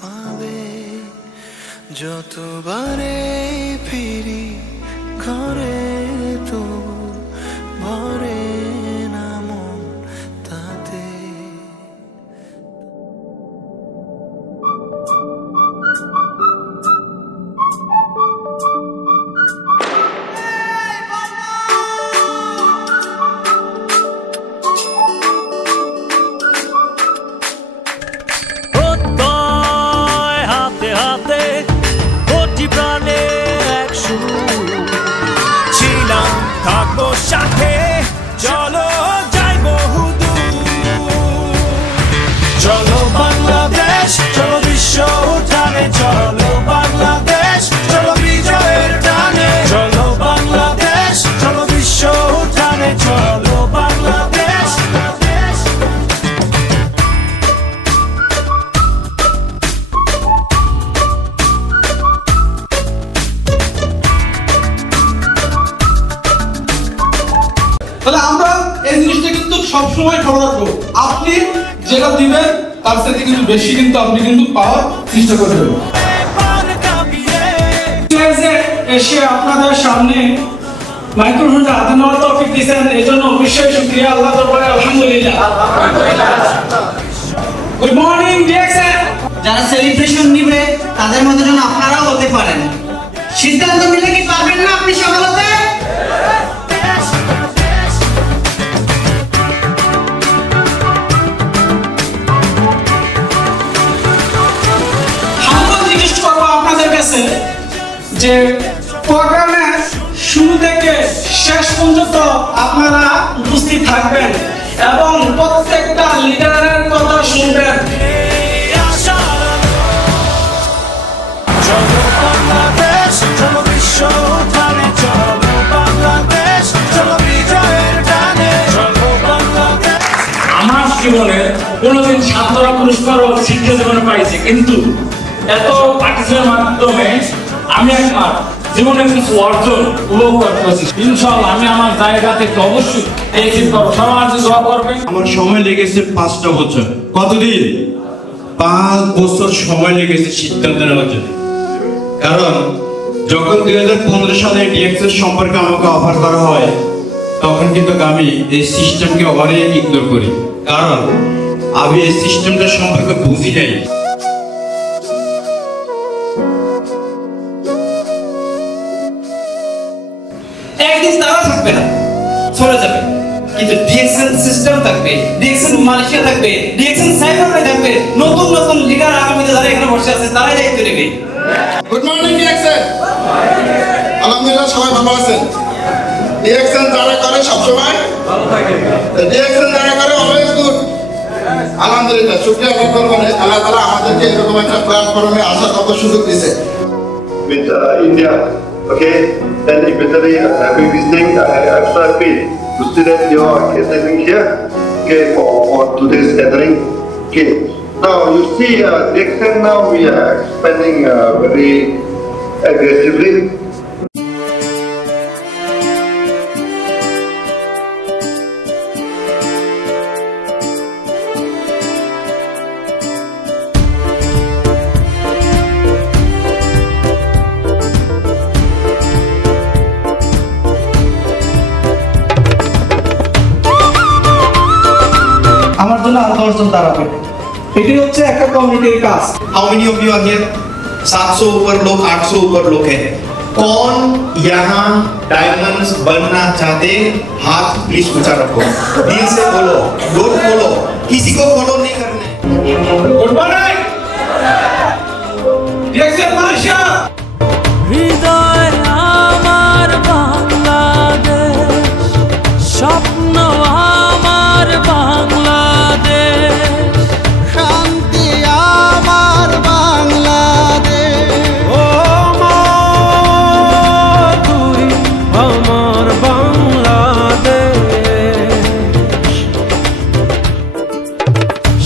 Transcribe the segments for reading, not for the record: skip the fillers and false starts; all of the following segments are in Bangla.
পাবে যতবারে ফিরি ঘরে তবু ভরে না মন তাতে। সাথে চলো যাই বহুদূর, চলো বাংলাদেশ, চলো বিশ্ব উঠানে, চলো বাংলাদেশ, চলো বিজয়ের টানে, চলো বাংলাদেশ, চলো বিশ্ব উঠানে, চলো বাংলাদেশ। তাহলে আমরা এই জিনিসটা কিন্তু সবসময় খবর রাখবো, আপনি যেটা দিবেন তার সাথে কিন্তু বেশি কিন্তু আপনি কিন্তু পাওয়ার চেষ্টা করবেন। এসে আপনাদের সামনে মাইক্রোফোনটা হাতে নেওয়ার তৌফিক দিয়েছেন, এই জন্য অবশ্যই শুকরিয়া আল্লাহ দরবারে আলহামদুলিল্লাহ। Good morning DXN. যারা সেলিব্রেশন নিবে তাদের মধ্যে যেন আপনারাও হতে পারেন। সিদ্ধান্ত নিলে কি পারবেন না আপনি সফলতা? যে প্রোগ্রামের শুরু থেকে শেষ পর্যন্ত আপনারা উপস্থিত থাকবেন এবং প্রত্যেকটা লিডারের কথা শুনবেন। চলো বাংলাদেশ, চলো বিশ্ব উঠানে, চলো বাংলাদেশ, চলো বিজয়ের টানে, চলো বাংলাদেশ। আমার জীবনে কোনোদিন ছাত্ররা পুরস্কার ও শিক্ষা জীবনে পাইছে, কিন্তু এত পার্টিসিপের মাধ্যমে আমি একবার জীবনে কিছু অর্জন উপভোগ করছি। ইনশাআল্লাহ আমি আমার জায়গা থেকে অবশ্যই এই করবো, সবার দোয়া করবেন। আমার সময় লেগেছে 5টা বছর। কতদিন? 5 বছর সময় লেগেছে সিদ্ধান্ত নেওয়ার জন্য। কারণ যখন 2015 সালে ডিএক্সএস সম্পর্কে আমাকে অফার করা হয়, তখন কিন্তু আমি এই সিস্টেমকে অনেক ইগনোর করি, কারণ আমি এই সিস্টেমটা সম্পর্কে বুঝি নাই। একদিন তারা থাকবে না, চলে যাবে, কিন্তু ডিএক্সএন সিস্টেম থাকবে, ডিএক্সএন মালয়েশিয়া থাকবে, ডিএক্সএন সাইবারে থাকবে। নতুন নতুন লিডার আগামীতে যারা এখানে বসে আছে তারাই দায়িত্ব নেবে। Good morning DXN. আলহামদুলিল্লাহ সবাই ভালো আছেন। ডিএক্সএন যারা করে সবসময় ভালো থাকে, ডিএক্সএন যারা করে অলওয়েজ গুড। আলহামদুলিল্লাহ শুকরিয়া আদায় করবেন, আল্লাহ তাআলা আমাদেরকে এরকম একটা প্ল্যাটফর্মে আসার কত সুযোগ দিয়েছে। With India, okay, then eventually happy visiting. I'm so happy to see that you are attending here, okay, for today's gathering. Okay, now you see, DXN now we are expanding very aggressively. আমার জন্য আর 10 জন দাঁড়াবে, এটি হচ্ছে একটা কমিটির কাজ। How many of you are here? 700 ऊपर लोग, 800 ऊपर लोग हैं। कौन यहाँ डायमंड्स बनना चाहते? हाथ प्लीज ऊंचा रखो, दिल से बोलो, डोंट बोलो, किसी को फॉलो नहीं करना है। Good morning DXN Malaysia. হৃদয় আমার বাংলাদেশ, স্বপ্ন আমার বাংলাদেশ, শান্তি আমার বাংলাদেশ। ও মা তুই আমার বাংলাদেশ।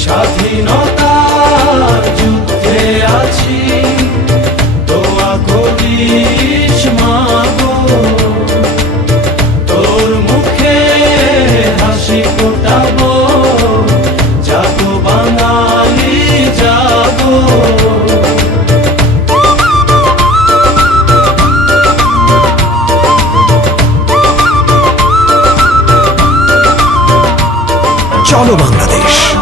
স্বাধীনতা চলো বাংলাদেশ।